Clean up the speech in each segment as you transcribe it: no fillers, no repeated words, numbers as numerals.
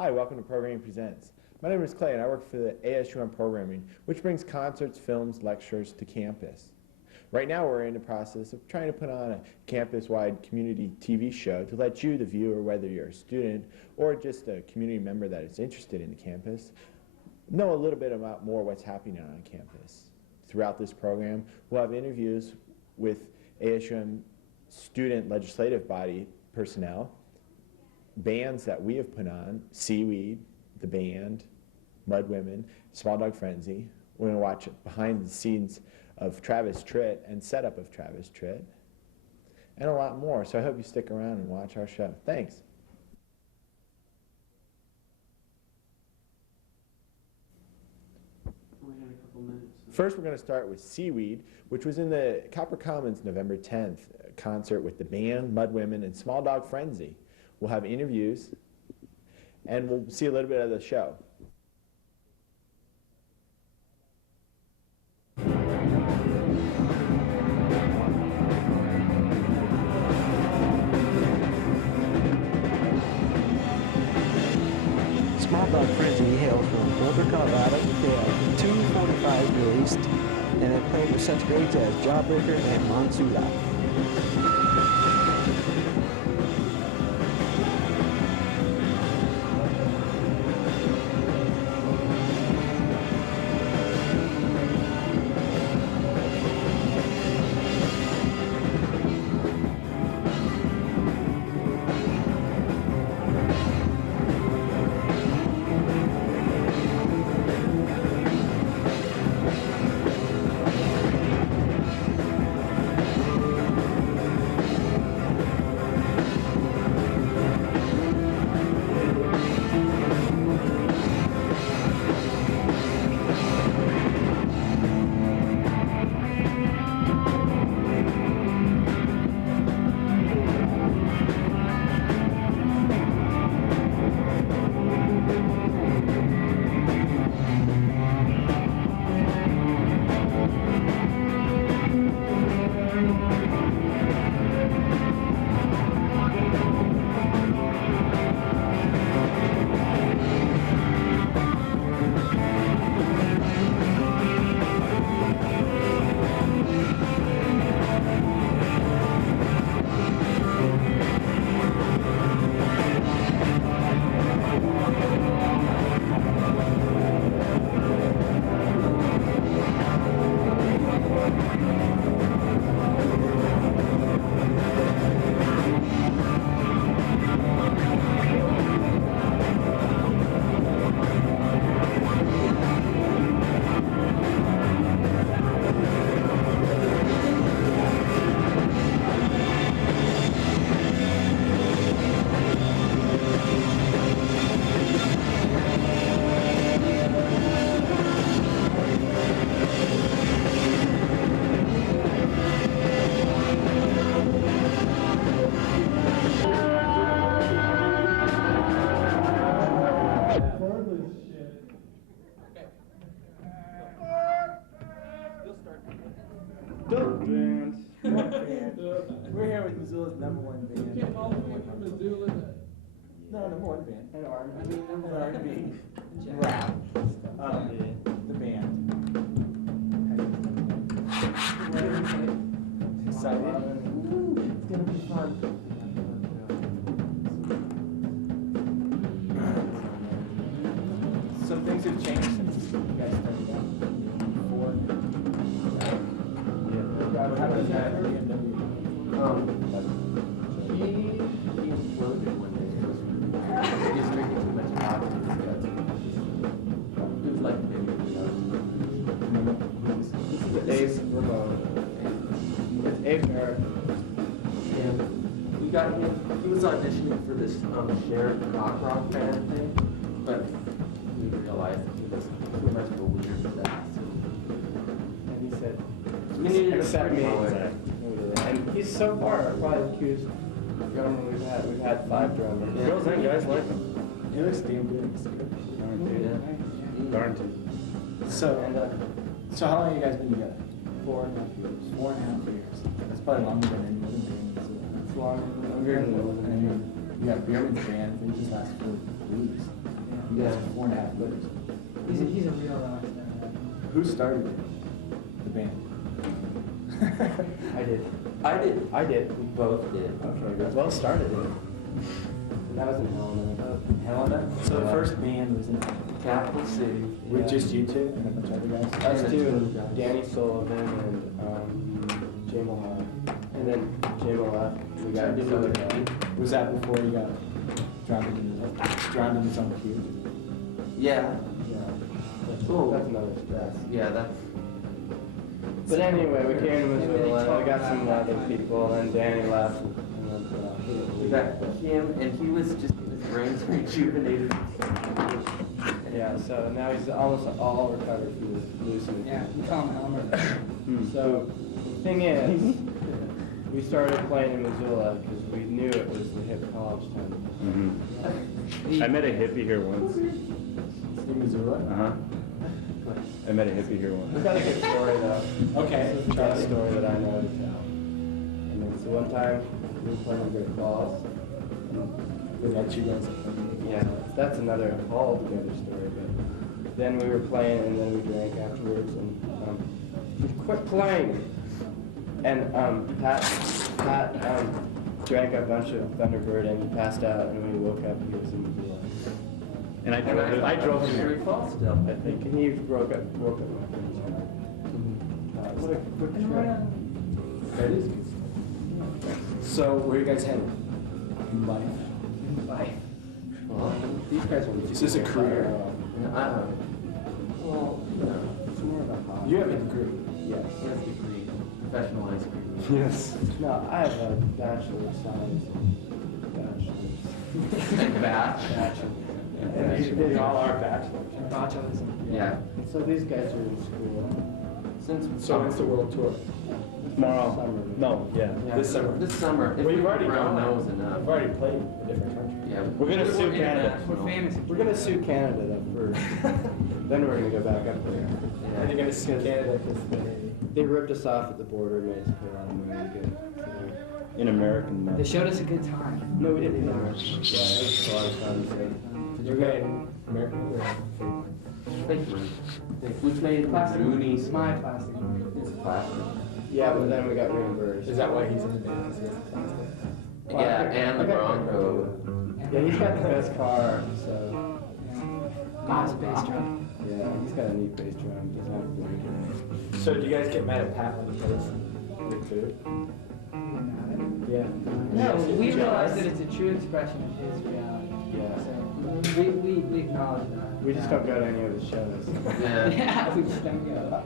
Hi, welcome to Programming Presents. My name is Clay and I work for the ASU on Programming, which brings concerts, films, lectures to campus. Right now we're in the process of trying to put on a campus-wide community TV show to let you, the viewer, whether you're a student or just a community member that is interested in the campus, know a little bit about more what's happening on campus. Throughout this program, we'll have interviews with ASUM student legislative body personnel, bands that we have put on, SeaWeed, the band, MudWimin, Small Dog Frenzy. We're going to watch behind the scenes of Travis Tritt and setup of Travis Tritt, and a lot more. So I hope you stick around and watch our show. Thanks. We had a couple minutes. First, we're going to start with SeaWeed, which was in the Copper Commons November 10th concert with the band, MudWimin, and Small Dog Frenzy. We'll have interviews, and we'll see a little bit of the show. Small Dog Frenzy hails from Boulder, Colorado. They have 245 released, and they played with such greats as Jawbreaker and Monsuda. We're here with Missoula's #1 band. You can't follow me from Missoula. No, #1 band. And R&B. Rap. The band. Excited? It's gonna be fun. Some things have changed since you guys started out. Before. How does that? He imploded one day. He was drinking too much coffee. It was like this is Abe Ramon. It's Abe Merrick. And we got him. He was auditioning for this shared cock rock band thing, but we realized that he was too much of a weird for that. And he said, "We need to accept me." And he's so far probably the cutest drummer we've had. We've had 5 drummers. Yeah. Girls and guys like him. He looks damn good. Darn tootin'. So how long have you guys been together? 4.5 years. 4.5 years. That's probably longer than any other band. It's longer than any other. Yeah, Beerman's band, they just last 4 weeks. Yeah. 4.5 footers. He's a real rock star. Who started it? The band. I did. I did. We both did. Okay, well started. That was in Helena. Helena? So the first band was in Capital City. With Yeah. just you two and a bunch of other guys? us And two, two and guys. Danny Sullivan and Jay Malone. And then Jay Malone, we got this other guy. Was that before you got drowned in his own cube? Yeah. Yeah. Oh. That's another stress. Yeah, that's. But anyway, we came to Maybe they Missoula, talk we got some about other that. people, and then Danny left. And then, We got him, and he was just, his brains rejuvenated. yeah, so now he's almost all recovered from his hallucinations. Yeah, we call him Elmer. So the thing is, we started playing in Missoula because we knew it was the hip college town. I met a hippie here once. In Missoula? Uh-huh. I met a hippie here We've once. got a good story though. Okay, This is the best Charlie. story that I know to tell. And then so one time we were playing Great Falls. They let you guys. Yeah, that's another altogether story. But then we were playing and then we drank afterwards and we quit playing. And Pat drank a bunch of Thunderbird and he passed out and when he woke up he was in Missoula. And I drove him Very here. false still. I think he woke up. What a quick trip. That is good stuff. So, where you guys headed? In life? Bye. Well, These guys are. Is this a career? and I don't know. Well, you know, It's more of a hobby. You have a degree. Yes. he has a degree, professional ice cream. Yes. No, I have a Bachelor of Science. Bachelor. And you all are bachelors. Botulism. Yeah. And so these guys are in school. Since So when's the world tour? Tomorrow. Summer. No, yeah. Yeah, This summer. This summer. If Well, you've we already round gone. nose enough. I've already played in different countries. Yeah. We're gonna sue Canada. international. We're famous. We're gonna sue Canada though first. Then we're gonna go back up there. Yeah. And you're gonna sue Canada because They ripped us off at the border, made us pay a lot of money to get. In American They money. showed us a good time. No, we didn't. Yeah, it was a lot of fun. did you play in American or Fake money. Which made Plastic. Rooney. It's my plastic. It's plastic. Yeah, but then we got reimbursed. Is that why he's in the band? Because he has a plastic? Yeah, and the Bronco. Yeah, he's got the best car, so Nice bass drum. yeah, he's got a neat bass drum. Doesn't have to break it. So do you guys get mad at Pat when he plays with food? Yeah. No, we realize that it's a true expression of his reality. Yeah. So we acknowledge that. We just don't go to any of the shows. Yeah. Yeah, we just don't go.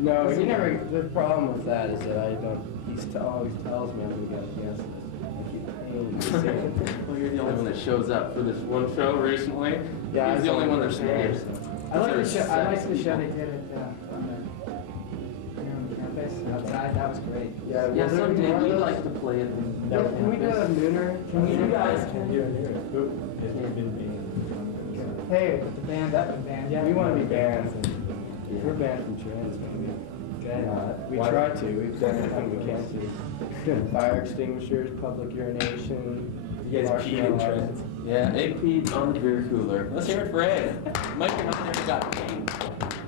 No, he never. The problem with that is that I don't. He always tells me I'm gonna get guests. I keep paying him. Well, you're the only one that shows up for this one show recently. Yeah, He's the only one that stays. I like the There's show. I like the seven show they did on the campus outside. That was great. Yeah, Yeah, well, someday one of we'd those- like to play it. Yeah, can we do a nooner? Can we do You guys that? Can you hear it? Who has been being? Hey, With the band, that was band. Yeah. we want to be bands. We're banned from trans, maybe. We Why? try to. We've done everything we can to. Fire extinguishers, public urination. You guys peed in martial trans? Yeah, Egg peed on the beer cooler. Let's hear it for Ed. Mike and I never got paid.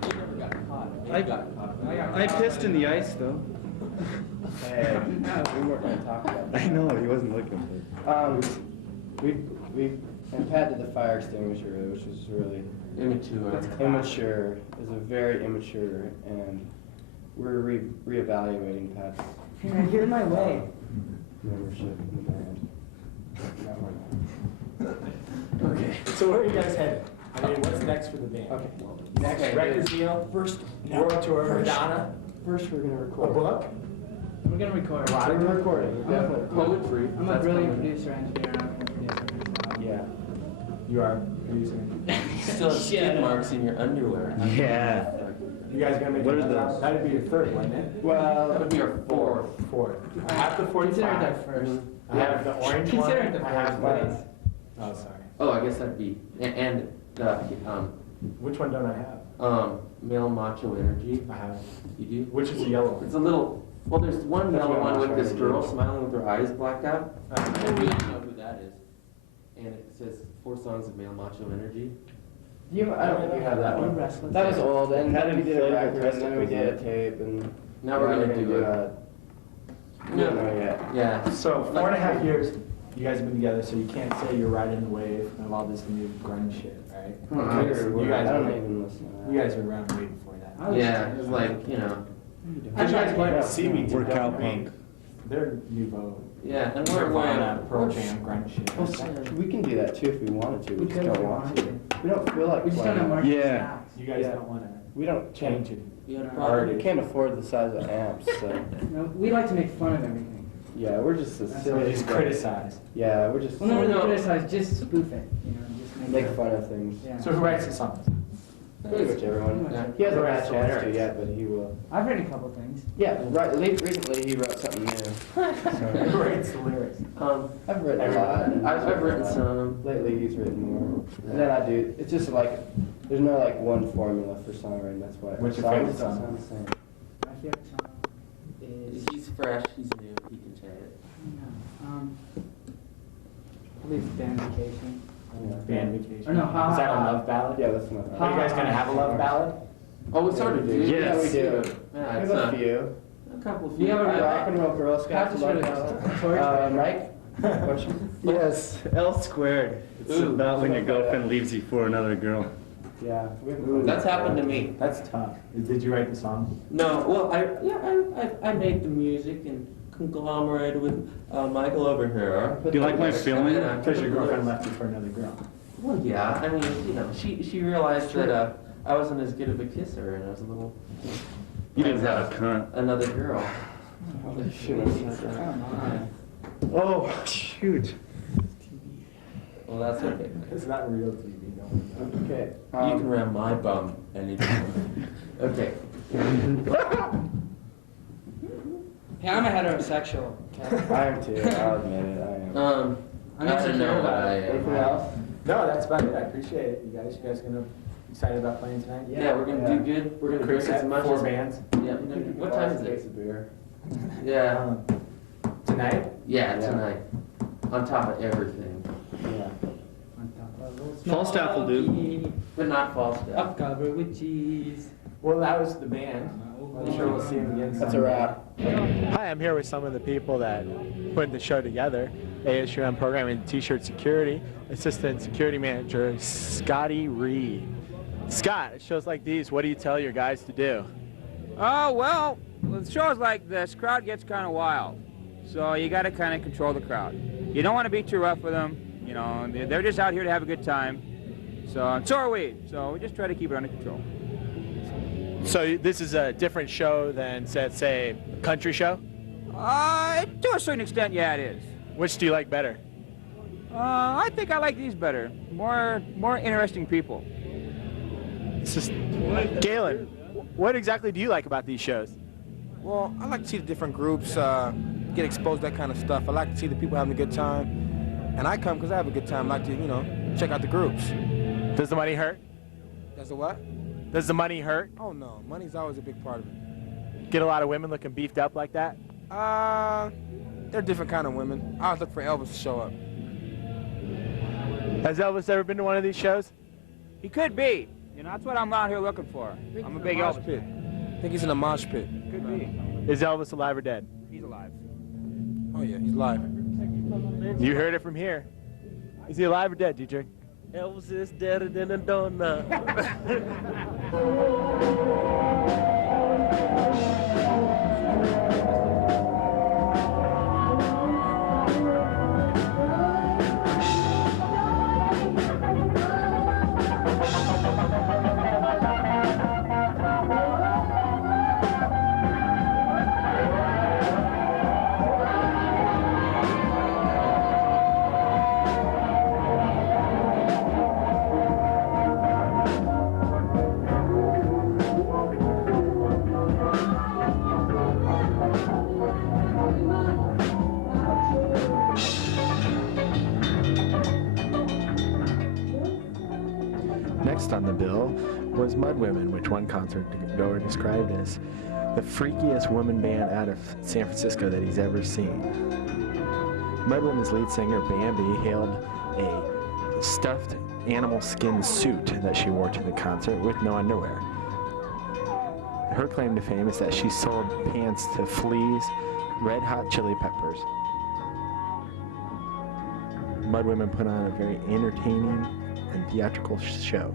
We never got caught. Ed got caught. I pissed in the ice though. Hey, we weren't gonna talk about that. I know, he wasn't looking We and Pat did the fire extinguisher, which was really Immature. immature. It was a very immature, and we're reevaluating Pat's Hey man, get in my way. membership in the band. No, we're not. Okay. So where are you guys headed? I mean, what's next for the band? Okay. Next Okay. record deal? First world tour? First. Madonna? First, we're gonna A record. book? We're gonna record. We're recording. We're definitely recording. Poetry. I'm a That's brilliant coming. producer engineer. I'm not gonna produce myself. Yeah. You are producing. Still have skid Shit. marks in your underwear. Yeah. You guys gonna make What are another those? album? That'd be your third, wouldn't it? That Well, would be our fourth. Fourth. I have the 45. Consider that first. I have the orange one. Consider it the I have first the. place. Oh, sorry. Oh, I guess that'd be, and the, Which one don't I have? male macho energy. I have. You do? Which is the yellow one? It's a little, well, there's one That's yellow what one I'm with this trying to girl do. smiling with her eyes blacked out. I don't really know who that is. and it says 4 songs of male macho energy. I don't think you have that one. Restless. That was old, and Had then we did a inflatable record, and then we did a testicles, tape, and Now we're gonna do it. No, not yet. Yeah. So 4.5 years you guys have been together, so you can't say you're riding the wave of all this new grunge shit, right? I You guys don't were- even listen to that. You guys were around way before that. I was- Yeah, it was like, you know. Did you guys play with SeaWeed? We're cowpunk. They're nouveau. Yeah, and We're we're on that pro jam grunge Well, shit. we can do that too if we wanted to. We just could don't if we want wanted to. We don't feel like We just don't have playing. more Yeah. snacks. You guys Yeah. don't want to We don't change it. You had a No. problem? We can't afford the size of amps, so No, we like to make fun of everything. yeah, we're just a That's silly. Just criticize. Yeah, we're just Well, not really No. criticize, just spoof it, you know, just make it. fun of things. Yeah. So who writes the songs? Pretty much everyone. Yeah. He hasn't Who had writes a the chance to lyrics? yet, but he will. I've written a couple things. Yeah, right. Recently he wrote something new. Who writes the lyrics? I've written a lot. I've written some. Lately he's written more. And then I do. It's just like there's no like one formula for songwriting. That's why What's your songs favorite don't song? sound the same. My favorite song is, He's fresh, he's new, he can say it. I believe it's Band Vacation. Yeah. Band Vacation. Or no, Is that a love ballad? Yeah, that's not. Are you guys gonna have a love ballad? Oh, we sort of do. Yeah, we do. Yeah, We it's have a few. a couple of Do you have a Rock and Roll Girl Scouts Patches love for the ballad. torch? Mike? What's your- Yes, L squared. It's Ooh. about when your girlfriend leaves you for another girl. Yeah. we have- That's happened to me. That's tough. Did you write the song? No, well, I made the music and conglomerated with Michael over here. Do you like my filming? And then I Because put your the girlfriend lyrics- left you for another girl. Well, yeah, I mean, you know, she realized that I wasn't as good of a kisser and I was a little. You didn't have a cunt. Another girl. I shouldn't have said that. Oh, shoot. Well, that's okay. It's not real TV. Don't worry. Okay. You can ram my bum anytime. Okay. Hey, I'm a heterosexual. I am too. I'll admit it. I am. I'm I don't insecure know what about I it. Anything am. else? No, that's about it. I appreciate it. You guys gonna excited about playing tonight? Yeah, we're gonna do good. We're gonna Chris drink as at much 4 as. bands. Yeah. What time is it? Of beer. Yeah. Tonight? Yeah, Yeah. tonight. On top of everything, Yeah. Falstaff will do. but not false stuff. Up covered with cheese. Well, that was the band. I'm sure we'll see them again. That's a someday. wrap. Hi, I'm here with some of the people that put the show together. ASUM Programming T-Shirt Security, Assistant Security Manager Scotty Reed. Scott, at shows like these, what do you tell your guys to do? Oh, well, with shows like this, crowd gets kind of wild. So you got to kind of control the crowd. You don't want to be too rough with them. You know, they're just out here to have a good time. So are we. So we just try to keep it under control. So this is a different show than, say, a country show? To a certain extent, yeah, it is. Which do you like better? I think I like these better. More interesting people. It's just, Galen, what exactly do you like about these shows? Well, I like to see the different groups get exposed to that kind of stuff. I like to see the people having a good time. And I come because I have a good time. I like to, check out the groups. Does the money hurt? Does the what? Does the money hurt? Oh, no. Money's always a big part of it. Get a lot of women looking beefed up like that? They're different kind of women. I always look for Elvis to show up. Has Elvis ever been to one of these shows? He could be. You know, that's what I'm out here looking for. I'm a big mosh Elvis. pit. I think he's in a mosh pit. Could be. Is Elvis alive or dead? He's alive. Oh, yeah, he's live. You heard it from here. Is he alive or dead, DJ? Elvis is deader than a donut. Next on the bill was MudWimin, which one concert goer described as the freakiest woman band out of San Francisco that he's ever seen. MudWimin's lead singer, Bambi, hailed a stuffed animal skin suit that she wore to the concert with no underwear. Her claim to fame is that she sold pants to Flea's Red Hot Chili Peppers. MudWimin put on a very entertaining and theatrical show.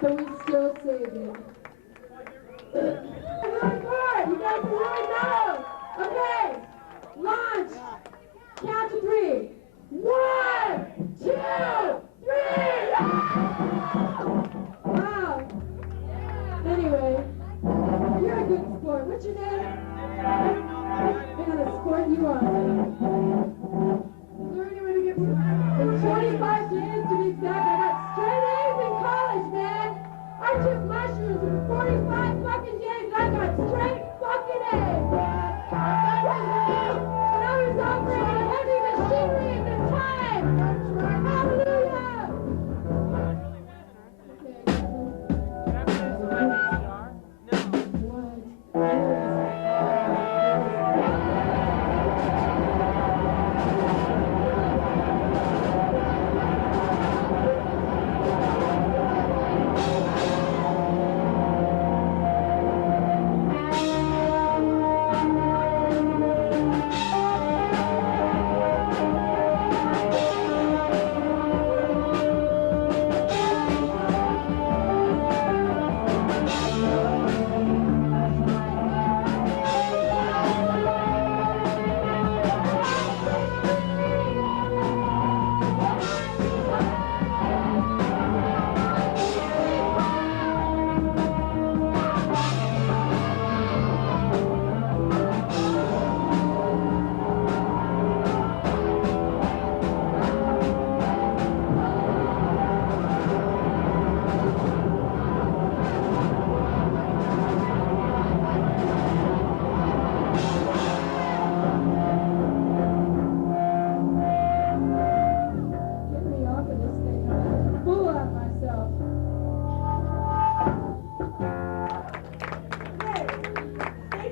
But we still saved it. Really good. You guys are really mellow. Okay. Launch. Count to 3. 1, 2, 3. Wow. Anyway, you're a good sport. What's your name? I'm gonna escort you on. Is there any way to get in 25 days to be exact? I got straight A's in college, man. I took mushrooms for 45 fucking days and I got straight fucking A's. And I was operating heavy machinery at the time. Hallelujah. Okay. Stay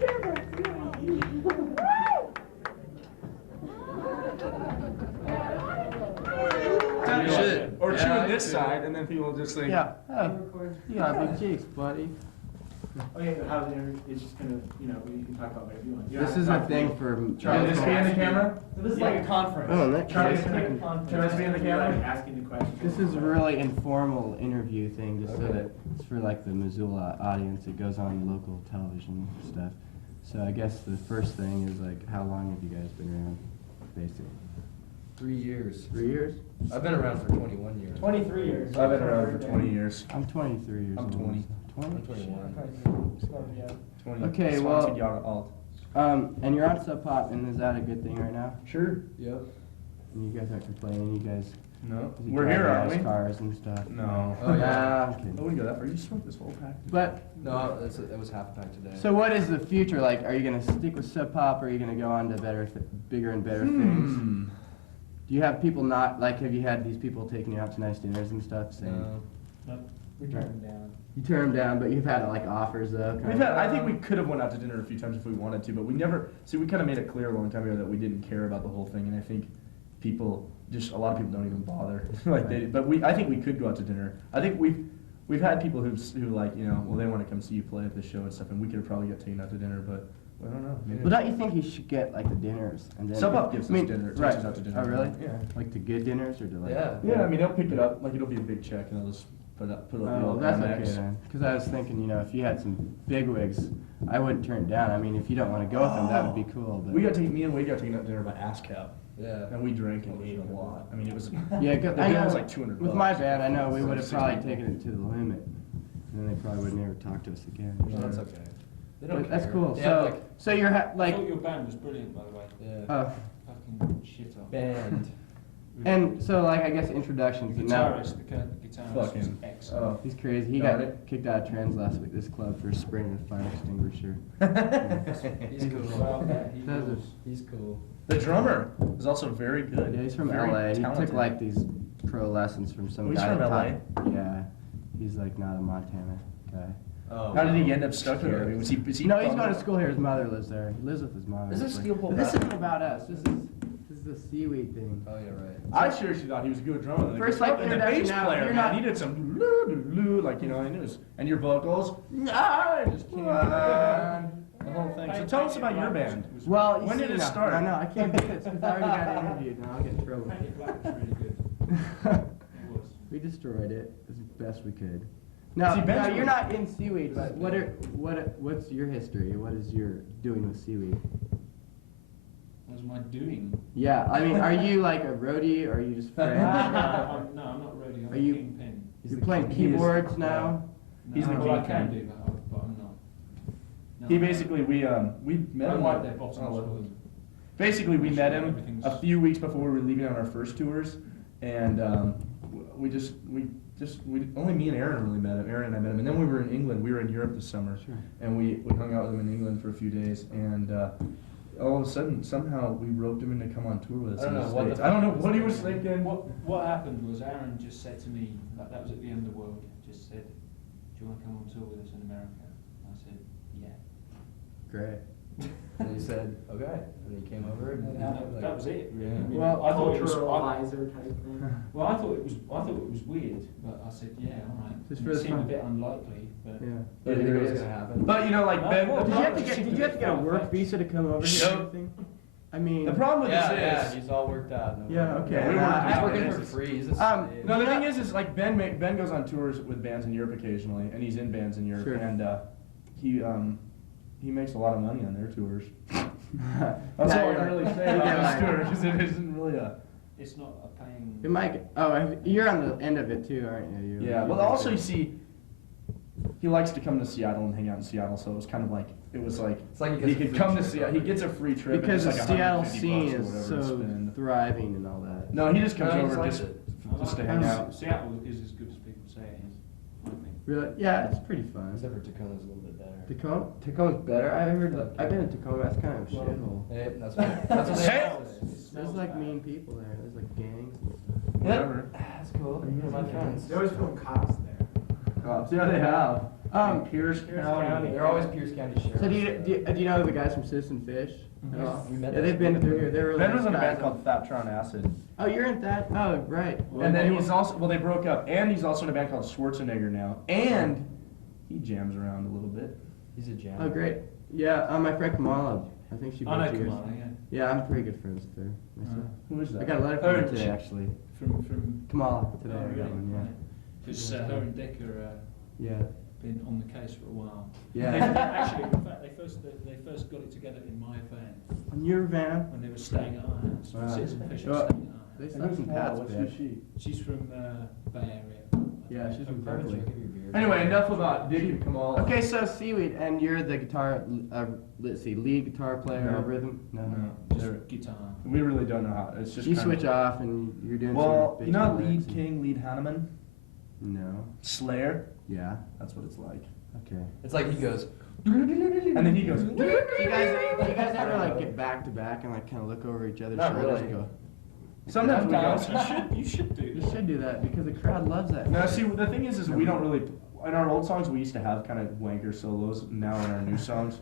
careful. You should. Or chew this side, and then people just think. Yeah. Oh, you got big cheeks, buddy. Okay, how's the interview? It's just kind of, you know, you can talk about whatever you want. You This don't is have a to thing talk for. Charlie, this be in the camera? This is like a conference. Oh, in that Charlie, case, can this be in the camera? Asking the questions. this is a really informal interview thing, just so that it's for like the Missoula audience. It goes on local television stuff. So I guess the first thing is like, how long have you guys been around, basically? 3 years. 3 years? I've been around for 21 years. 23 years. I've been around for 20 years. I'm 23 years I'm old. 20. 20? I'm 21. 20. Okay, Sponsored well- young alt. And you're on Sub Pop, and is that a good thing right now? Sure. Yep. And you guys aren't complaining, you guys. No. you We're drive here, aren't nice we? cars and stuff. No. Oh, yeah. Nah, I'm I kidding. wouldn't go that far. You smoked this whole pack. But, No, that was half a pack today. so what is the future like? Are you gonna stick with Sub Pop, or are you gonna go on to bigger and better things? Do you have people not, like, have you had these people taking you out to nice dinners and stuff saying? We turned them down. You turn them down, but you've had, like, offers, though? We've had, I think we could have went out to dinner a few times if we wanted to, but we never, see, we kind of made it clear a long time ago that we didn't care about the whole thing, and I think people, just, a lot of people don't even bother. Like, I think we could go out to dinner. I think we've had people who like, you know, well, they want to come see you play at the show and stuff, and we could have probably got taken out to dinner, but I don't know. Maybe. Well, don't you think you should get, like, the dinners? And then Sub Up gives us dinner, takes right. us out to dinner. Oh, really? Yeah. Like, to good dinners, or to, like? Yeah. Yeah, I mean, they'll pick it up, like, it'll be a big check, and they'll just put up the Oh, old that's Amex. okay then. Because I was thinking, you know, if you had some bigwigs, I wouldn't turn it down. I mean, if you don't want to go with them, that would be cool. But Me and Wade got taken out to dinner by ASCAP, Yeah. and we drank and ate a lot. I mean, it was, yeah, the I bill know. was like $200. With my band, I know we So would have 6 probably people. taken it to the limit, and then they probably would never talk to us again. No, that's okay. They don't But that's care. cool. They So, have, like, so you're I like, thought your band was brilliant, by the way. yeah. Fucking shit up. Band. and so like I guess introductions. The You know, guitarist, the guitarist Fucking- was excellent. Oh. he's crazy. He Got got it. kicked out of Trans last week. This club for spraying a fire extinguisher. He's cool. Well, yeah, he Says was. He's cool. The drummer is also very good. Yeah, he's from Very LA. He talented. took like these pro lessons from some Oh, he's guy. from that LA? taught- Yeah, he's like not a Montana guy. Oh. How did he end up stuck here? I mean, was he No, he's bummed going to out? school here. His mother lives there. He lives with his mom. Is this actually. steel pole But this back? isn't about us. This is the SeaWeed thing. Oh, yeah, right. I seriously thought he was a good drummer. The First, guitar- like, and the introduction bass now, player, you're man, not- he did some loo, like, you know, and it was, and your vocals, I just can't, the whole thing. So tell us about your band. Well, you When see did it now- start? I know, I can't do this because I already got interviewed. Now I'll get in trouble. Panic Black was really good. It was. We destroyed it as best we could. Now, See, Ben's now you're really- not in SeaWeed, but what's your history? What is your doing with SeaWeed? What was my doing? Yeah, I mean, are you like a roadie or are you just friends? No, I'm not ready. I'm Are a you- kingpin. You're playing keyboards now? He's the well, I kingpin. can do that, but I'm not. No, He I'm not. basically, we met I him. wipe their bottoms Oh, for them. Basically, we met him Everything's- a few weeks before we were leaving on our first tours, and only me and Aaron really met him. Aaron and I met him, and then we were in England. We were in Europe this summer, Sure. and we hung out with him in England for a few days, and all of a sudden, somehow we roped him in to come on tour with us. I don't in the know what States. the I don't know fuck what he was was that? thinking. What happened was Aaron just said to me, that was at the end of the world, just said, do you want to come on tour with us in America? I said, yeah. Great. And he said, okay. And he came over and That was it, really. I mean, Well, I thought it was, Culturalizer type thing. well, I thought it was weird, but I said, yeah, all right. Just And for it the seemed a fun. bit unlikely, but. Yeah. Did you think it was gonna happen? But you know, like No, Ben. well, Did you have to Just get a work visa to come over here or Nope. anything? I mean, The problem with Yeah, this yeah, is. he's all worked out. No Yeah, problem. okay. We Nah, weren't He's out working there. for free. He's a slave. No, the thing is like Ben goes on tours with bands in Europe occasionally, and he's in bands in Europe, Sure. and he makes a lot of money on their tours. That's That's all I can really say about his tour, because it isn't really a. It's not a paying. It might. You're on the end of it too, aren't you? Yeah, well, also you see, he likes to come to Seattle and hang out in Seattle, so it was kind of like It's like he could come to Seattle. He gets a free trip. because the and it's like Seattle 150 scene bucks or is whatever to so spend. thriving and all that. No, he just comes No, he over likes just it. just to I hang like out. Seattle is as good as people say it is, I think. Really? Yeah, it's pretty fun. Except for Tacoma's a little bit better. Tacoma's better. I heard. I've been in Tacoma. That's kind of a shithole. Hey, that's what they Hey! say. There's like mean people there. There's like gangs. Whatever. That's cool. They're my friends. They always film cops there. Cops. Yeah, they have. Pierce County. They're always Pierce County Sheriff. So do you know the guys from Citizen Fish? Mhm. Oh. We met Yeah, those they've been people. through here. They're really Ben was nice in a band guys. called Faptron Acid. Oh, you're in that? Oh, right. And then he's also, well, they broke up, and he's also in a band called Schwarzenegger now, and he jams around a little bit. He's a jam. Oh, great. Yeah, my friend Kamala. I think she I know booked yours. Kamala, yeah. Yeah, I'm pretty good friends with her. myself. Who is that? I got a letter from her today, actually. From Kamala today. Oh, I got really? one, yeah. Because her and Dick are Yeah. been on the case for a while. Yeah. Actually, in fact, they first got it together in my van On your van? when they were staying at our house. Wow. Citizen Fish Oh, were staying at our house. They slept in Pat's bed. She's from Bay Area. Yeah, she's from Probably Berkeley. drink of your beer. Anyway, enough about Dick and Kamala. Okay, so SeaWeed, and you're the guitar, let's see, lead guitar player, No. rhythm? No. Just They're- guitar. We really don't know how. It's just You kinda- switch off and you're doing Well, some you know bitchy Lead licks and- King, Lead Hanneman? No. Slayer? Yeah. That's what it's like. Okay. It's like he goes. And then he goes. Do you guys ever like get back to back and like kind of look over each other's Not shoulders really. and go? Sometimes we Sometimes don't. you should do You that. should do that because the crowd loves that. No, see, the thing is we don't really. In our old songs, we used to have kind of wanker solos. Now in our new songs,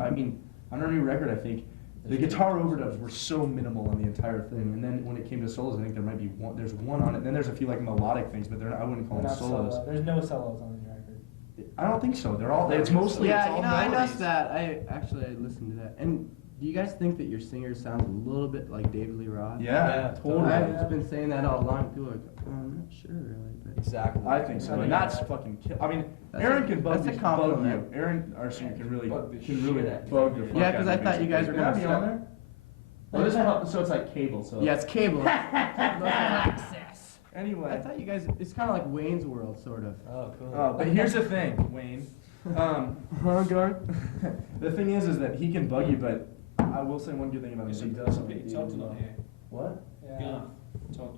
I mean, on our new record, I think the guitar overdubs were so minimal on the entire thing. And then when it came to solos, I think there might be one. There's one on it. And then there's a few like melodic things, but I wouldn't call them solos. There's no solos on the record. I don't think so. They're all. It's mostly. Yeah, it's all you know, I melodies. noticed that. I listened to that. And do you guys think that your singer sounds a little bit like David Lee Roth? Yeah, totally. I've been saying that all along. People are like, oh, I'm not sure really. But Exactly. I think so, and that's fucking. I mean, Aaron can bug that's a you. compliment. Aaron, our singer, can really Bug the bug shit the out of you. fuck. Yeah, out 'cause of I me, thought you guys basically. were gonna Can I be on there? Oh, this is so it's like cable. So yeah, it's cable. Access. I Anyway, thought you guys. It's kind of like Wayne's World, sort of. Oh, cool. but here's the thing, Wayne. Garth? The thing is that he can bug you, but I will say one good thing about him. So He does something. Todd's not here. What? Yeah. Todd.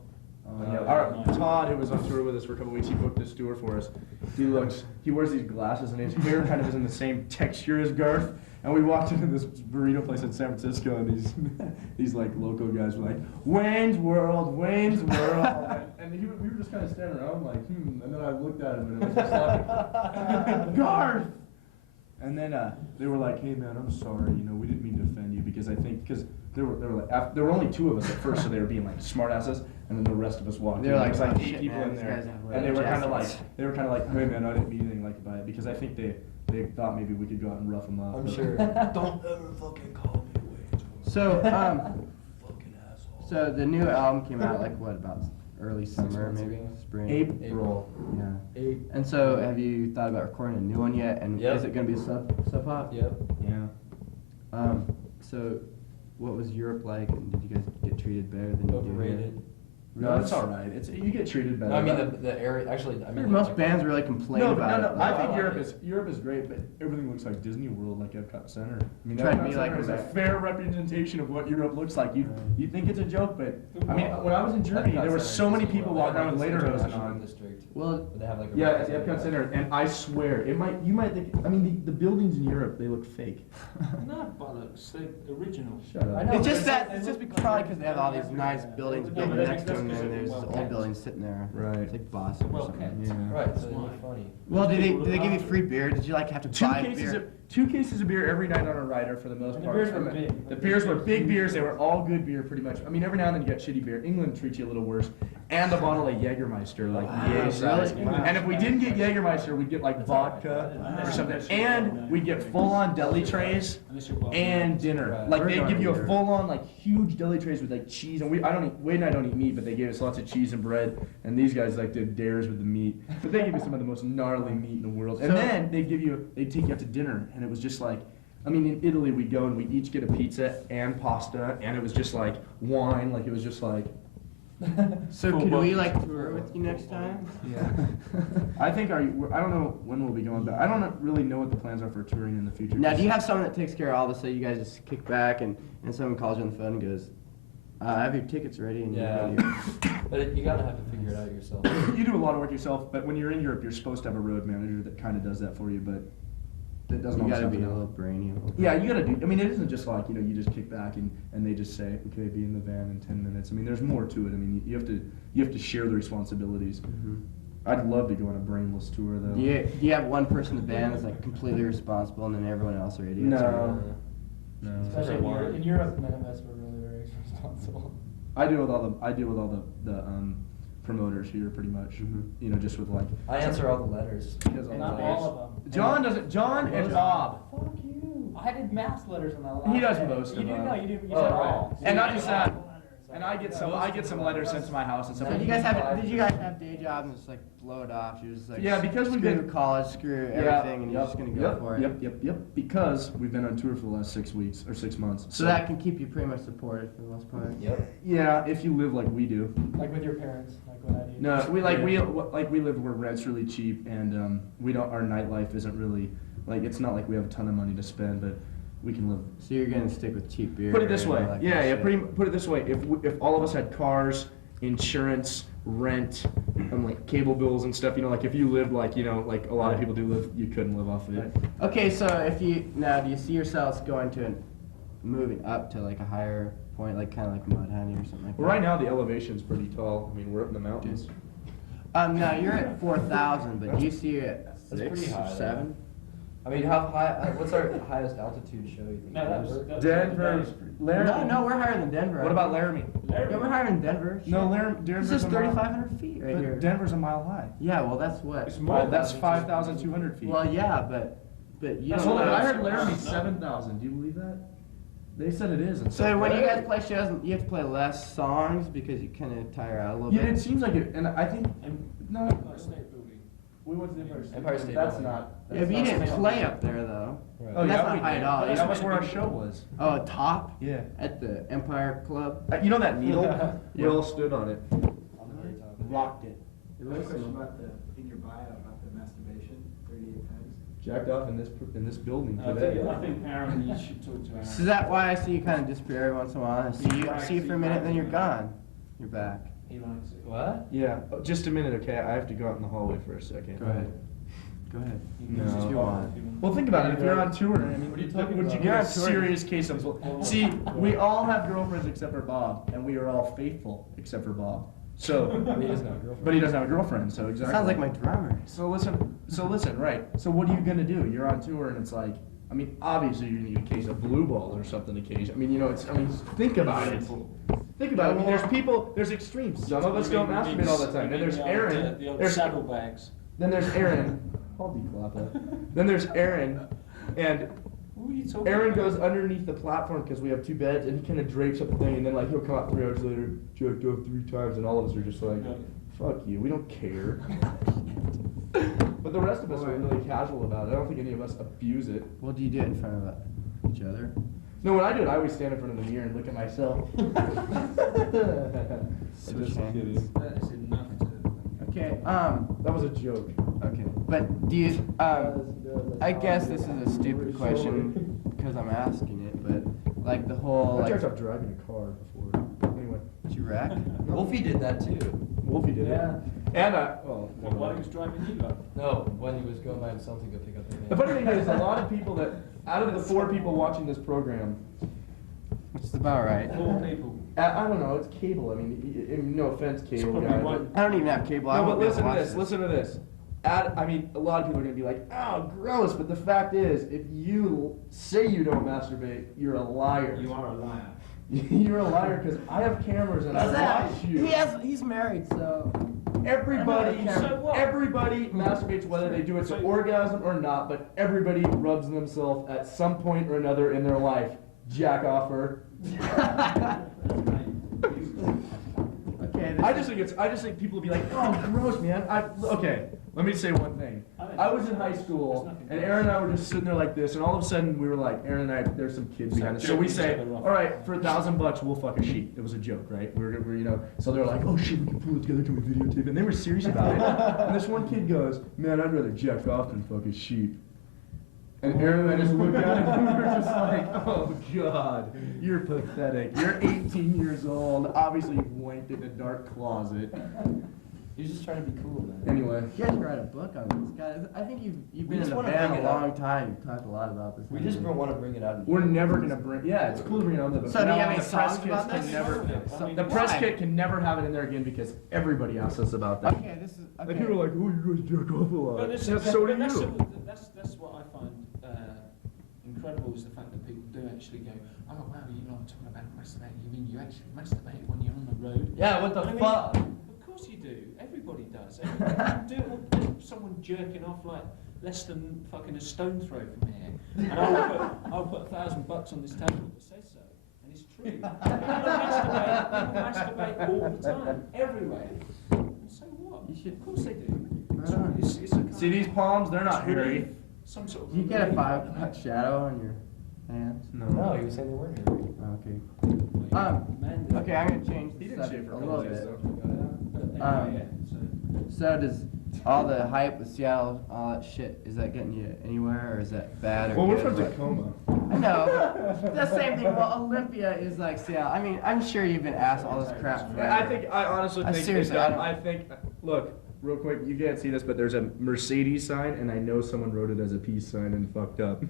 Yeah. Our Todd, who was on tour with us for a couple weeks, he booked this tour for us. He wears these glasses, and his hair kind of is in the same texture as Garth. And we walked into this burrito place in San Francisco, and these like local guys were like, Wayne's World, Wayne's World. and we were just kind of standing around like, And then I looked at him, and it was just like, Garth! And then they were like, hey man, I'm sorry, we didn't mean to offend you, because there were only two of us at first, so they were being like smartasses, and then the rest of us walked in. They were like, there was like "Oh, 8 shit, people man, in these there, guys have and they were kind of like, jackets." hey man, I didn't mean anything like by it, because I think they thought maybe we could go out and rough them up. I'm but- sure. Don't ever fucking call me Wayne's World. So, Fucking asshole. so the new album came out like what, about early summer, months maybe ago. spring. April. Yeah. 8. And so, have you thought about recording a new one yet? And Yep. is it going to be sub pop? Yep. Yeah. So, what was Europe like? And did you guys get treated better than you do here? Overrated. No, it's all right. You get treated better. No, I mean the area. Actually, I mean Most like, bands really complain about it. I I think like Europe is great, but everything looks like Disney World, like Epcot Center. I mean, Try to Epcot be like Center is a that. fair representation of what Europe looks like. You think it's a joke, but I mean, when I was in Germany, there were so many people walking around with lederhosen on. District. Well, They have like a Yeah, at the Epcot Center, and I swear, you might think. I mean, the buildings in Europe, they look fake. No bollocks, they're original. Shut up. I know. it's just but that it's just probably because they have all these nice buildings No, built but next to that's them, because and they're there's well this old kept. building sitting there. Right. It's like Boston or Well something. kept. Yeah. Right, so they look funny. Well, did they give you free beer? Did you like have to buy beer? Two cases of beer every night on a rider for the most And the part. beers were big. The beers were big beers. They were all good beer, pretty much. I mean, every now and then you get shitty beer. England treats you a little worse. And a bottle of Jägermeister, like yay size. really? And if we didn't get Jägermeister, we'd get like vodka or something. And we'd get full-on deli trays and dinner. Right. Like We're they going give you a here. full-on like huge deli trays with like cheese. And Wade and I don't eat meat, but they gave us lots of cheese and bread. And these guys like did dares with the meat. But they give you some of the most gnarly meat in the world. And So- then they'd take you out to dinner, and it was just like. I mean, in Italy, we go and we each get a pizza and pasta, and it was just like wine, like it was just like. So could we like tour with you next time? Yeah. I think I don't know when we'll be going, but I don't really know what the plans are for touring in the future. Now, do you have someone that takes care of all this, so you guys just kick back and someone calls you on the phone and goes, I have your tickets ready and Yeah. you're ready. But you gotta have to figure it out yourself. You do a lot of work yourself, but when you're in Europe, you're supposed to have a road manager that kind of does that for you, but that doesn't You always gotta happen. be a little brainy. Yeah, you gotta do. I mean, it isn't just like you just kick back and they just say, okay, be in the van in 10 minutes. I mean, there's more to it. I mean, you have to share the responsibilities. Mm-hmm. I'd love to go on a brainless tour though. Do you have one person in the band that's like completely responsible and then everyone else are idiots? No. No. Especially in Europe, none of us were really very responsible. I deal with all the promoters here pretty much. You know, just with like. I answer all the letters. He does all And the not letters. all of them. John doesn't. John and Bob. Fuck you. I did mass letters on that last He does day. most of You them. do? No, you do. You Oh, said right. all. And not just that. And I get some letters sent to my house and stuff. So did you guys have day jobs and just like blow it off? You're just like, Yeah, because we've screw been- college, screw everything, and you're just gonna go for it. Yep. Because we've been on tour for the last 6 weeks or 6 months. So that can keep you pretty much supported for the most part. Yep. Yeah, if you live like we do. Like with your parents, like what I do. No, we live where rent's really cheap and we don't. Our nightlife isn't really like it's not like we have a ton of money to spend, but we can live. So you're gonna stick with cheap beer. Put it this and way, all that yeah, kind yeah. of Put it this way. If all of us had cars, insurance, rent, and like cable bills and stuff, you know, like if you lived like like a lot of people do live, you couldn't live off of it. shit. Okay, so do you see yourselves going to moving up to like a higher point, like kind of like Mudhoney or something like Well, that? right now the elevation's pretty tall. I mean, we're up in the mountains. Now you're at 4,000, but do you see it at That's 6 pretty high, or 7? I mean, how high? What's our highest altitude show? You think? No, that was Denver, Laramie. No, we're higher than Denver. What about Laramie? Yeah, we're higher than Denver. No, Shit. Denver's This is a mile- 3,500 feet right here. But Denver's a mile high. Yeah, well, that's what. That's 5,200 feet. Well, yeah, but you That's don't what I know. heard Laramie's 7,000. Do you believe that? They said it is. So when you guys play shows, you have to play less songs because you kind of tire out a little Yeah, bit. it seems like it, and I think no. State building. We went to the Empire State. Empire State That's Building. not. Yeah, but you didn't play up there though. Right. Oh, That's yeah, not we high did. at all. That was where our show was. Oh, top Yeah. at the Empire Club. You know that needle? We all stood on it. On the very top. Rocked it. It looks about in your bio about the masturbation 38 times. Jacked off in this building I today. think Aaron, you should talk to Aaron. So that's why I see you kind of disappear every once in a while. I see you for a minute, then you're gone. You're back. He likes it. What? Yeah. Just a minute, okay? I have to go out in the hallway for a second. Go ahead. Go ahead. No. If you want. Well, think about it. If you're on tour, I mean, What are you talking would you about? get You're a on tour. serious case of? See, we all have girlfriends except for Bob, and we are all faithful except for Bob. So, He doesn't have a girlfriend. but he doesn't have a girlfriend, so exactly. Sounds like my drummer. So listen, right? So what are you gonna do? You're on tour, and it's like, I mean, obviously you need a case of blue balls or something occasionally. I mean, think about it. Think about it. I mean, there's extremes. Some of us don't masturbate all the time. Then there's Aaron. The old There's saddlebags. Then there's Aaron. I'll declap that. Then there's Aaron, and What are you talking Aaron about? goes underneath the platform because we have 2 beds, and he kind of drapes up the thing, and then like he'll come out 3 hours later, jerked off 3 times, and all of us are just like, fuck you, we don't care. But the rest of us are really casual about it. I don't think any of us abuse it. Well, do you do it in front of each other? No, when I do it, I always stand in front of the mirror and look at myself. Switch hands. That is enough to. Okay. That was a joke. Okay. But do you? I guess this is a stupid question because I'm asking it, but like the whole I like. tried driving a car before. Anyway, Did you wreck? Wolfie did that too. Wolfie did it. And Well, while he was driving you up. No, when he was going by himself to go pick up the The funny thing is, a lot of people that, out of the 4 people watching this program, Which is about right. 4 people. I don't know, it's cable. I mean, no offense, cable probably guy. one. I don't even have cable. I No, won't but be able listen to watch this. Listen to this. I mean, a lot of people are gonna be like, "Oh, gross," but the fact is, if you say you don't masturbate, you're a liar. You are a liar. You're a liar because I have cameras and I watch you. He's married, so. Everybody, So what? everybody masturbates whether they do it to orgasm or not, but everybody rubs themselves at some point or another in their life. Jack offer. Okay. I just think people would be like, oh, gross, man. Okay, let me say one thing. I was in high school, and Aaron and I were just sitting there like this, and all of a sudden we were like, Aaron and I, there's some kids behind us. So we say, all right, for $1,000 we'll fuck a sheep. It was a joke, right? We're so they're like, oh shit, we can pull it together, can we videotape it? And they were serious about it. And this one kid goes, man, I'd rather jack off than fuck a sheep. And Aaron and I just looked at him and we were just like, oh God, you're pathetic. You're 18 years old, obviously you've wanked in a dark closet. He's just trying to be cool, man. Anyway. You guys should write a book on this guy. I think you've We been in just the wanna band bring a it up. long time. You've talked a lot about this. We just want to bring it out. We're never gonna bring. Yeah, it's cool to bring it on there. But So do you have any the press songs kits about can this? never. I mean, The press why? kit can never have it in there again because everybody asks us about that. Okay, this is okay. Like people are like, "Oh, you guys jerk off a lot." But it's- Yeah, so do that's you. That's what I find incredible is the fact that people do actually go, oh wow, you're not talking about masturbating. You mean you actually masturbate when you're on the road? Yeah, what the I mean, fuck? Of course you do. Everybody does. Everybody do it. Someone jerking off like less than fucking a stone throw from here, and I'll put $1,000 on this table that says so, and it's true. People masturbate all the time, everywhere. And so what? You should. Of course they do. Right on. It's a kind See these palms? They're not relief, hairy. Some sort of. Do you get a relief. 5-foot shadow on your hands? No, he was saying they weren't here. Okay. Man, Okay, I'm gonna change He the didn't shave subject for a a little couple days, bit. though. Um, yeah, So does all the hype with Seattle, all that shit, is that getting you anywhere, or is that bad or Well, we're good? from Tacoma. I know, but the same thing. Well, Olympia is like Seattle. I mean, I'm sure you've been asked all this crap. I honestly I think seriously, it's I done. don't- I think, look, real quick, you can't see this, but there's a Mercedes sign, and I know someone wrote it as a peace sign and fucked up.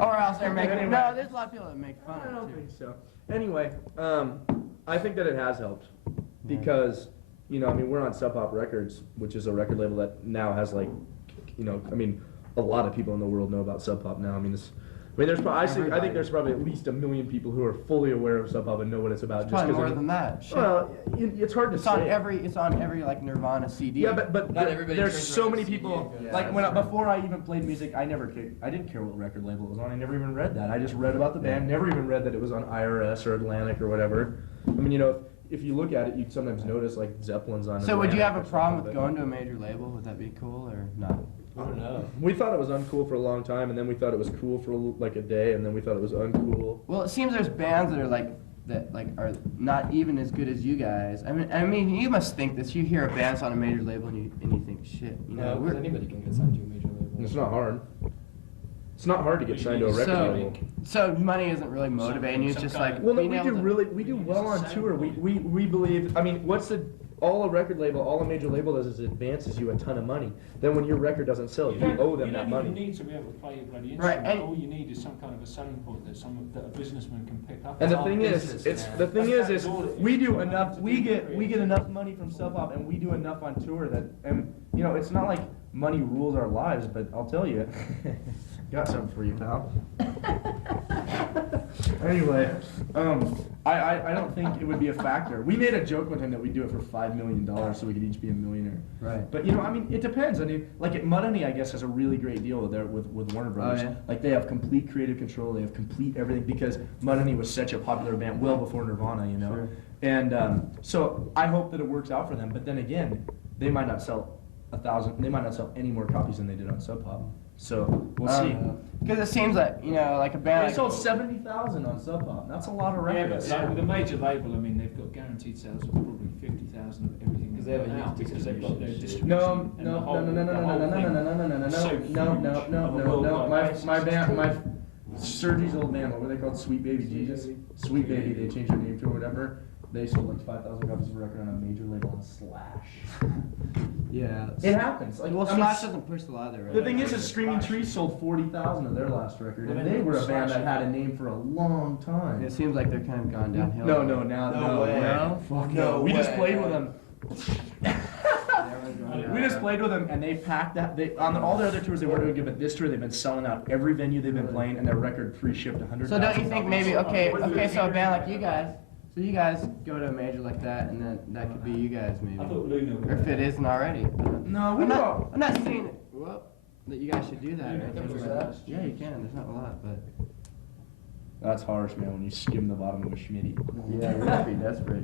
Or else they're making. Anyway. No, there's a lot of people that make fun I of don't it too. think so. Anyway, I think that it has helped because, you know, I mean, we're on Sub Pop Records, which is a record label that now has like, you know, I mean, a lot of people in the world know about Sub Pop now. I mean, there's probably, I think there's probably at least 1 million people who are fully aware of Sub Pop and know what it's about. It's just probably 'cause more of- than that. Shit. Well, it's hard to it's say. on every like Nirvana CD. Yeah, but Not there- everybody there's turns so around many and sees people. you. Like before I even played music, I didn't care what record label it was on. I never even read that. I just read about the band. Never even read that it was on IRS or Atlantic or whatever. I mean, you know, if you look at it, you sometimes notice like Zeppelin's on. So would you have a Atlantic or problem something, with going to a major label? Would that be cool or not? I don't know. We thought it was uncool for a long time, and then we thought it was cool for like a day, and then we thought it was uncool. Well, it seems there's bands that are not even as good as you guys. I mean, you must think this. You hear a band's on a major label and you think, shit, you know, No, because anybody can get signed to a major label. It's not hard. It's not hard to get signed to a record So- label. So money isn't really motivating you. It's just like Well, no, being able to- we do well on tour. We believe. I mean, all a record label, all a major label does is it advances you a ton of money. Then when your record doesn't sell, you owe them that You money. don't even need to be able to play your bloody Right, instrument. and- All you need is some kind of a selling point that a businessman can pick up. And the all thing business, is, man. the thing is, That's all it is. we do You enough. have to We be get creative. enough money from Sub Pop, and we do enough on tour that, and you know, it's not like money rules our lives. But I'll tell you, got something for you, pal. Anyway, I don't think it would be a factor. We made a joke with him that we'd do it for $5 million so we could each be a millionaire. Right. But you know, I mean, it depends. I mean, like at MudWimin, I guess has a really great deal with Warner Brothers. yeah? Like they have complete creative control. They have complete everything because MudWimin was such a popular band well before Nirvana, you know. Sure. And so I hope that it works out for them. But then again, they might not sell 1,000. They might not sell any more copies than they did on Sub Pop. So we'll see. Because it seems like, you know, like a band. They like- sold 70,000 on Sub Pop. That's a lot of Yeah, records. but like with a major label, I mean, they've got guaranteed sales of probably 50,000 of everything. Because they have a put huge out because they've got their distribution. No, distribution. and no, the no, whole- no, no, no, the no, whole no, no, thing no, no, no, no, no, is so no, huge no, on no, a no, no. worldwide basis. My band, Sergey's old band, what were they called? Sweet Baby Jesus? Sweet Baby, they changed their name to or whatever. They sold like 5,000 copies of a record on a major label on Slash. Yeah. It happens. Like, Well, I mean, Slash doesn't push a lot of their the records. thing is Screaming Trees sold 40,000 of their last record, and they were a band that had a name for a long time. It seems like they're kind of gone downhill. No, No way. No? Fuck No no. We just way. played with them. We just played with them, and they packed that. They on all their other tours they weren't doing good, but this tour they've been selling out every venue they've been playing, and their record free shipped 100. So don't you think maybe okay, so a band like you guys, so you guys go to a major like that, and then that could be you guys maybe, I thought Luna or if it isn't already. No, we don't. I'm not saying that you guys should do that. Or anything There's like that. that. Yeah, you can. There's not a lot, but That's harsh, man. When you skim the bottom of a schmitty. yeah, we're pretty desperate.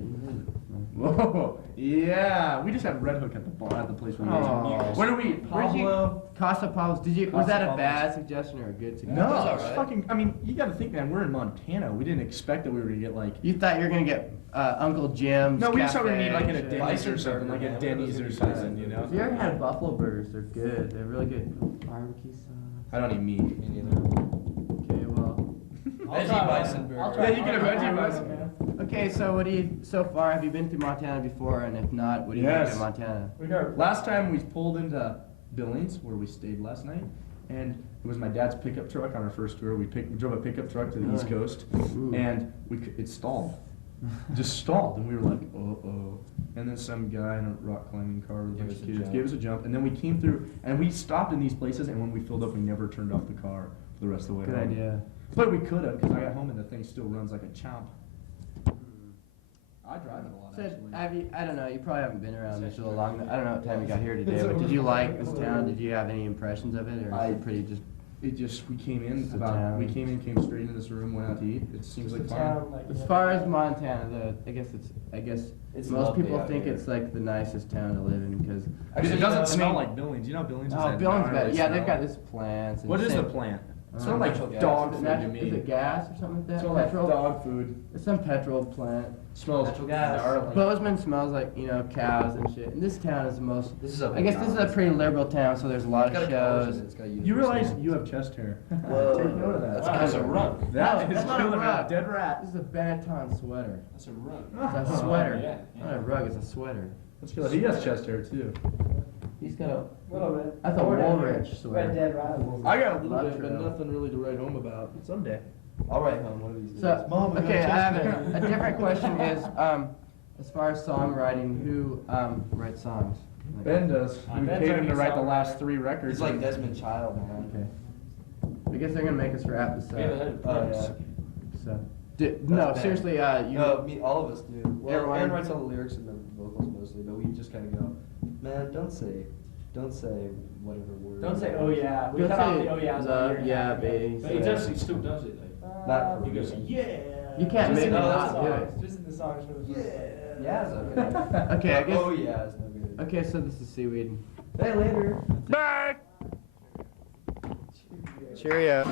Whoa. Yeah. We just had Red Hook at the bar at the place we Oh. What are we? Where'd you- Pablo. Casa Pablo's. Was Casa that a Pablo's. bad suggestion or a good suggestion? No, That's all it's right. fucking. I mean, you got to think, man. We're in Montana. We didn't expect that we were gonna get like. You thought you were gonna get Uncle Jim's. No, we just thought we'd Cafe meet like at a and shit. Denny's or Bison something, burger, like a man. Denny's or something, you know. Have you ever had buffalo burgers? They're good. They're really good. Barbecue sauce. I don't eat meat. Me neither. Okay, well. Veggie bison burger. Yeah, you get a veggie bison. Okay, so so far, have you been to Montana before? And if not, what do you think of Montana? Last time we pulled into Billings, where we stayed last night, and it was my dad's pickup truck on our first tour. We drove a pickup truck to the East Coast, and it stalled. Just stalled, and we were like, uh-oh. And then some guy in a rock climbing car with a bunch of kids gave us a jump, and then we came through, and we stopped in these places, and when we filled up, we never turned off the car for the rest of the way Good home. idea. But we could have, because I got home and the thing still runs like a chomp. I drive it a lot, So, actually. I don't know, you probably haven't been around this real long. I don't know what time you got here today, but did you like this town? Did you have any impressions of it, or is it pretty just... We came in It's a town. came straight into this room, went out to eat. It seems like fun. As far as Montana, I guess It's most lovely people out think here. it's like the nicest town to live in because... It doesn't smell like Billings. You know Billings is Oh, that Billings, gnarly yeah, they've smell? got this plants. And What is shit. the plant? It Um, smells like natural gas. dog Is food it to me. is it gas or something like that? Smells like Petrol? dog food. It's some petrol plant. Smells Natural gas. gnarly. Bozeman smells like, cows and shit. And this town is the most... This is a I guess this is a pretty liberal town, so there's a lot It's got of a college shows. in it, it's got You realize university. you have chest hair. Whoa. Take note of that. That's kind of a rug. That No, is that's not a killing rug. it. Dead rat. This is a Benetton sweater. That's a rug. It's a sweater. Yeah, It's not a rug, it's a sweater. Let's kill it. He has chest hair too. He's got a... Little bit. That's a Woolrich Red sweater. Dead Riding. I got a little Not bit, but true. nothing really to write home about. Someday. I'll write home one of these days. So, Mom, okay, I have a different question is, as far as songwriting, who writes songs? Like- Ben does. We Ben's paid our him to new write the songwriter. last 3 records. He's like Desmond Child, man. Okay. I guess they're gonna make us rap this We ever heard of Oh, Prince? yeah. So, no, Ben. seriously, you. No, all of us do. Well, Everyone- Aaron writes all the lyrics and the vocals mostly, but we just kind of go, man, don't say whatever word. Don't say, oh yeah. We Don't cut off say the oh yeahs. love, yeah, baby. But he still does it though. Not for He goes, real. yeah. You can't Just make in me the not do songs. it. Just in the songs for the Yeah, it's okay. Okay, I guess. Oh yeah, it's no good. Okay, so this is SeaWeed. Hey, later. Bye! Cheerio.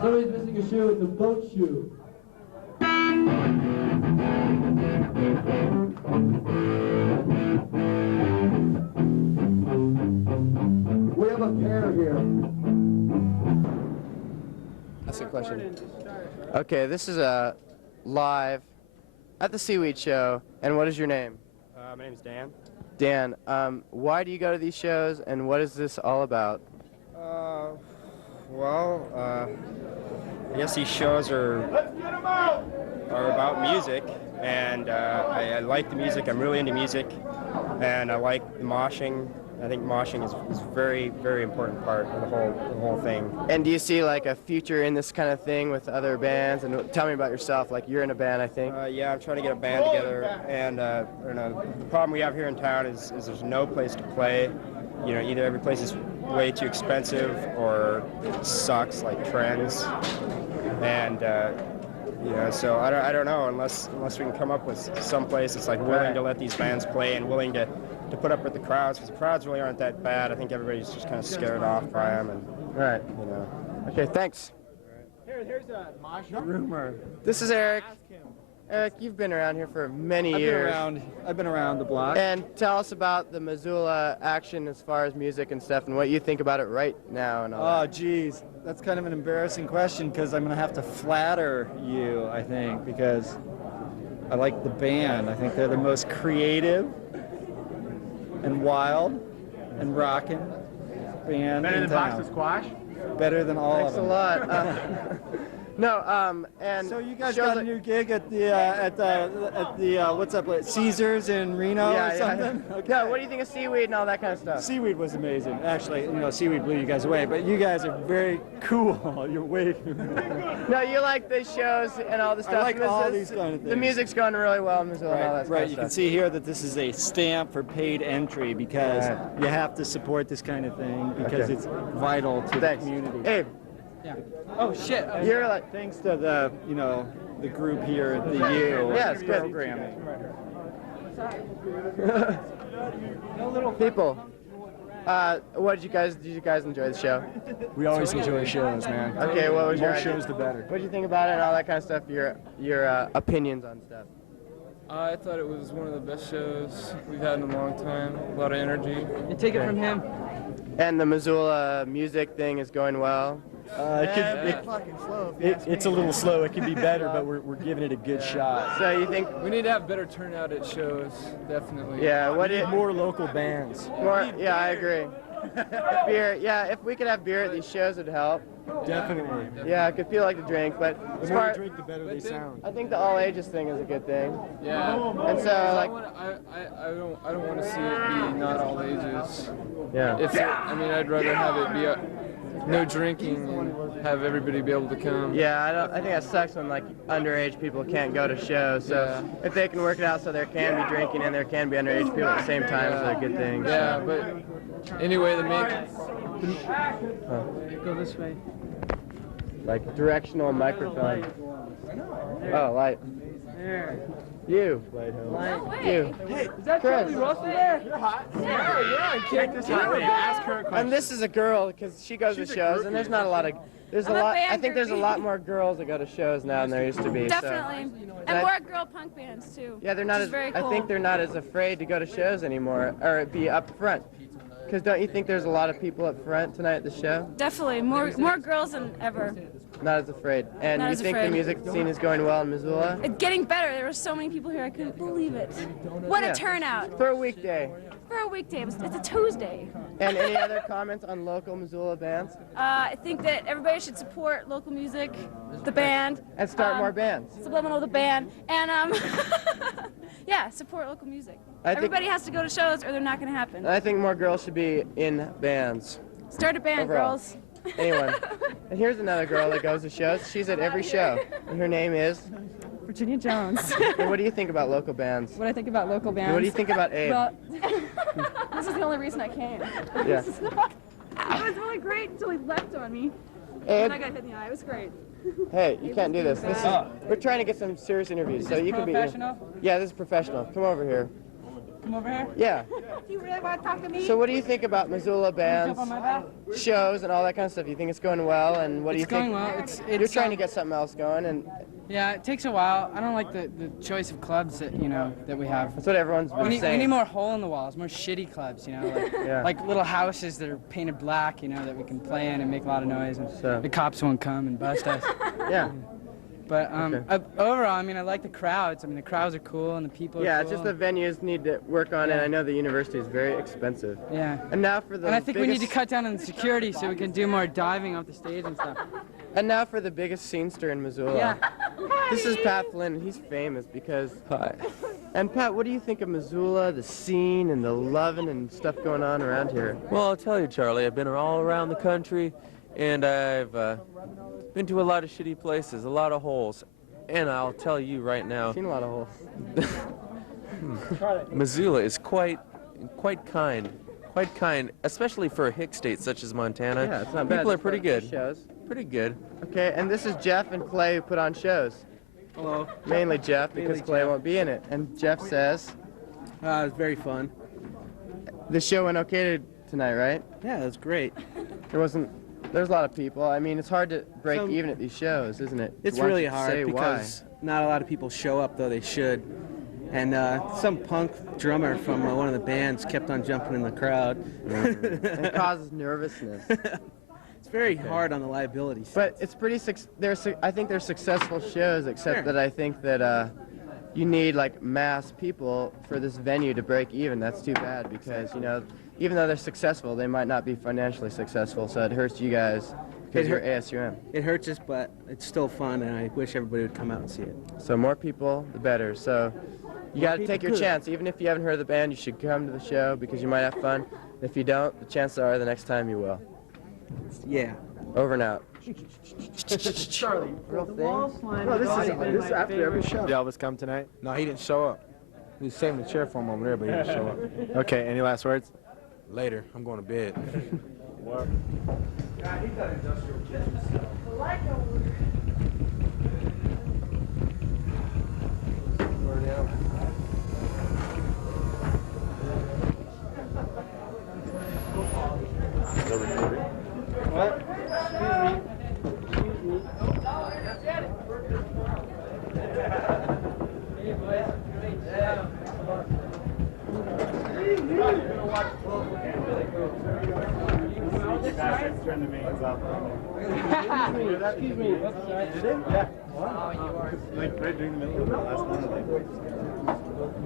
Somebody's missing a shoe. It's a boat shoe. We have a pair here. That's a question. Okay, this is live at the SeaWeed show. And what is your name? My name's Dan. Dan. Why do you go to these shows, and what is this all about? I guess these shows are about music, and I like the music. I'm really into music, and I like the moshing. I think moshing is a very, very important part of the whole thing. And do you see like a future in this kind of thing with other bands? And tell me about yourself. Like you're in a band, I think. Yeah, I'm trying to get a band together, and I don't know. The problem we have here in town is there's no place to play. You know, either every place is way too expensive or it sucks, like Trends, and you know, so I don't know unless we can come up with some place that's like willing to let these bands play and willing to put up with the crowds, because the crowds really aren't that bad. I think everybody's just kind of scared off by them, and you know. Okay, thanks. Here's a mosh rumor. This is Eric. Eric, you've been around here for many years. I've been around the block. And tell us about the Missoula action as far as music and stuff, and what you think about it right now and all that. Geez, that's kind of an embarrassing question, because I'm going to have to flatter you, I think, because I like the band. I think they're the most creative and wild and rockin' band Better in than town. Box of Squash? Better than all Thanks of them. a lot. And so you guys got a new gig at the what's up, Caesars in Reno or something? Yeah. Okay. Yeah, what do you think of SeaWeed and all that kind of stuff? SeaWeed was amazing. Actually, you know, SeaWeed blew you guys away, but you guys are very cool. You're way No, you like the shows and all the stuff. I like all these kind of things. The music's going really well in Missoula and all that kind Right, of you stuff. can see here that this is a stamp for paid entry, because you have to support this kind of thing, because it's vital to the community. Abe. Yeah. Oh shit! You're like, thanks to the the group here at the U. Yeah, it's good. Programming. People, did you guys enjoy the show? We always enjoy shows, man. Okay, what was your more idea? shows the better. What did you think about it and all that kind of stuff? Your opinions on stuff. I thought it was one of the best shows we've had in a long time. A lot of energy. You take it from him. And the Missoula music thing is going well. It's a little slow. It could be better, but we're giving it a good shot. So you think we need to have better turnout at shows, definitely. Yeah, more local bands. More, yeah, I agree. Beer, yeah, if we could have beer at these shows, it'd help. Definitely. Yeah, I could feel like to drink, but The more you drink, the better they sound. I think the all ages thing is a good thing. Yeah. And so like, I don't want to see it be not all ages. Yeah. I'd rather have it be no drinking and have everybody be able to come. Yeah, I think that sucks when like underage people can't go to shows. So if they can work it out so there can be drinking and there can be underage people at the same time, it's a good thing. Yeah, but anyway, Go this way. Like directional microphone. Oh, light. There. You. You. Hey, is that Chris. Charlie Russell there? You're hot. Yeah, Check this out, man. Ask her a question. And this is a girl because she goes to shows, and there's not a lot of. There's a lot. I think there's a lot more girls that go to shows now than there used to be. Definitely. And more girl punk bands too. Yeah, they're not as. Very cool. I think they're not as afraid to go to shows anymore or be up front. Because don't you think there's a lot of people up front tonight at the show? Definitely. More girls than ever. Not as afraid. And Not you as think afraid. the music scene is going well in Missoula? It's getting better. There were so many people here. I couldn't believe it. What a turnout. For a weekday. For a weekday. It's a Tuesday. And any other comments on local Missoula bands? I think that everybody should support local music, the band. And start more bands. Subliminal, the band. And, yeah, support local music. Everybody has to go to shows or they're not going to happen. And I think more girls should be in bands. Start a band, Overall. girls. Anyone. And here's another girl that goes to shows. She's at every show. And her name is? Virginia Jones. And what do you think about local bands? What I think about local bands? What do you think about Abe? Well, this is the only reason I came. Yeah. It was really great until he left on me. Abe? And I got hit in the eye. It was great. Hey, you can't do this. This is, we're trying to get some serious interviews, so you can be. professional? Yeah, this is professional. Come over here. Come over here. Yeah. Do you really want to talk to me? So what do you think about Missoula bands, Jump on my back. shows, and all that kind of stuff? You think it's going well? And what do you It's think? going well. You're trying to get something else going, and Yeah, it takes a while. I don't like the choice of clubs that that we have. that's what everyone's been We saying. need more hole in the walls, more shitty clubs, like, Yeah. like little houses that are painted black, that we can play in and make a lot of noise, and So- the cops won't come and bust us. Yeah. But Okay. overall, I like the crowds. The crowds are cool and the people are Yeah, cool. it's just the venues need to work on it. I know the university is very expensive. Yeah. And now for the And I think we need to biggest- cut down on the security so we can do more diving off the stage and stuff. And now for the biggest scenester in Missoula. Yeah. This is Pat Flynn. He's famous because. Hi. And Pat, what do you think of Missoula, the scene, and the loving and stuff going on around here? Well, I'll tell you, Charlie, I've been all around the country, and I've been to a lot of shitty places, a lot of holes. And I'll tell you right now, Seen a lot of holes. Missoula is quite kind, especially for a hick state such as Montana. Yeah, it's not bad. People are It's pretty got good. Shows. Pretty good. Okay, and this is Jeff and Clay who put on shows. Hello. Mainly Jeff because Mainly Clay Jeff. won't be in it. And Jeff says It was very fun. the show went okay tonight, right? Yeah, it was great. There's a lot of people. I mean, it's hard to break Some- even at these shows, isn't it? It's Why don't really you hard say because not a lot of people show up, though they should. And some punk drummer from one of the bands kept on jumping in the crowd. why. It causes nervousness. It's very hard on the liability side. But it's pretty. I think they're successful shows, except that I think that you need like mass people for this venue to break even. That's too bad because even though they're successful, they might not be financially successful. So it hurts you guys because you're ASUM. It hurts us, but it's still fun, and I wish everybody would come out and see it. So more people, the better. So you got to people take your could. chance. Even if you haven't heard of the band, you should come to the show because you might have fun. If you don't, the chances are the next time you will. Yeah. Over and out. Charlie, real thing? No, this is after every show. Did Elvis come tonight? No, he didn't show up. He was saving the chair for him over there, but he didn't show up. Okay, any last words? Later. I'm going to bed. What? Excuse me. Turn the mains off. Excuse me. Did it? Yeah. Like right during the middle of the last one.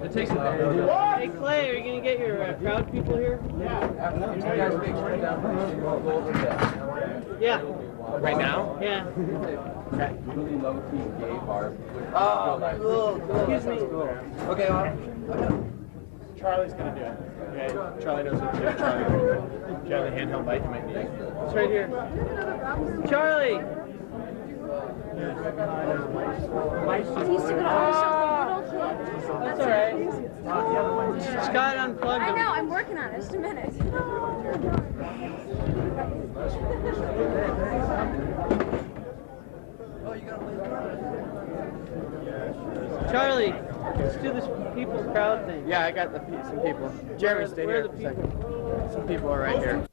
It takes Hey Clay, are you gonna get your crowd people here? Yeah. Right now? Yeah. Really low-key gay bar. Excuse me. Okay, Charlie's gonna do it. Okay. Charlie knows what to do. Charlie, do you have a handheld bike you might need? It's right here. Charlie. He's to go to all the shows, the little kid. That's all right. Scott unplugged I him. know, I'm working on it. Just a minute. Charlie, let's do this people crowd thing. Yeah, I got some people. Jeremy, stay Where here are for the a second. Some people are right here.